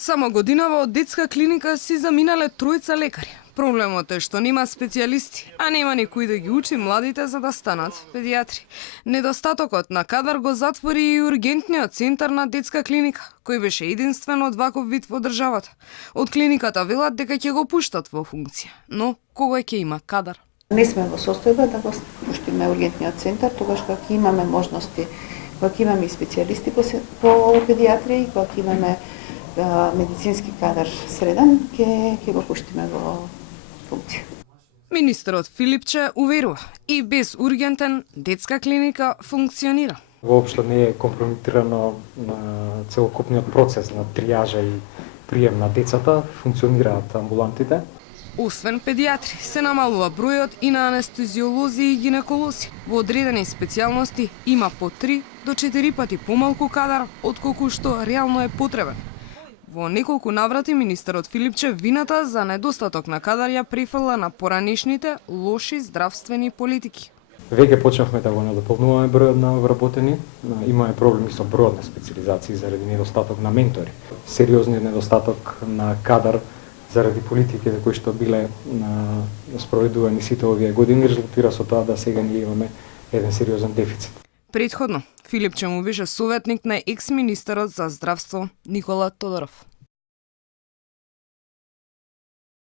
Само годинава од детска клиника си заминале тројца лекари. Проблемот е што нема специјалисти, а нема никој да ги учи младите за да станат педиатри. Недостатокот на кадар го затвори и ургентниот центар на детска клиника, кој беше единствен од ваков вид во државата. Од клиниката велат дека ќе го пуштат во функција, но кога ќе има кадар? Не сме во состојба да го пуштиме ургентниот центар, тогаш кога ќе имаме можности, кога ќе имаме и специјалисти по педиатрија и кога ќе имаме медицински кадар среден, ќе го пуштиме во функција. Министерот Филипче уверува, и без ургентен детска клиника функционира. Воопшто не е компрометирано на целокупниот процес на тријажа и прием на децата, функционираат амбулантите. Освен педиатри, се намалува бројот и на анестезиолози и гинеколози. Во одредени специјалности има по 3 до 4 пати помалку кадар отколку што реално е потребен. Во неколку наврати министерот Филипче вината за недостаток на кадар ја префрла на поранешните лоши здравствени политики. Веќе почнавме да го надополнуваме бројот на вработени, имаме проблеми со бројот на специализации заради недостаток на ментори. Сериозниот недостаток на кадар заради политиките кои што биле спроведувани сите овие години резултира со тоа да сега ние имаме еден сериозен дефицит. Претходно, Филипче му беше советник на екс-министерот за здравство Никола Тодоров.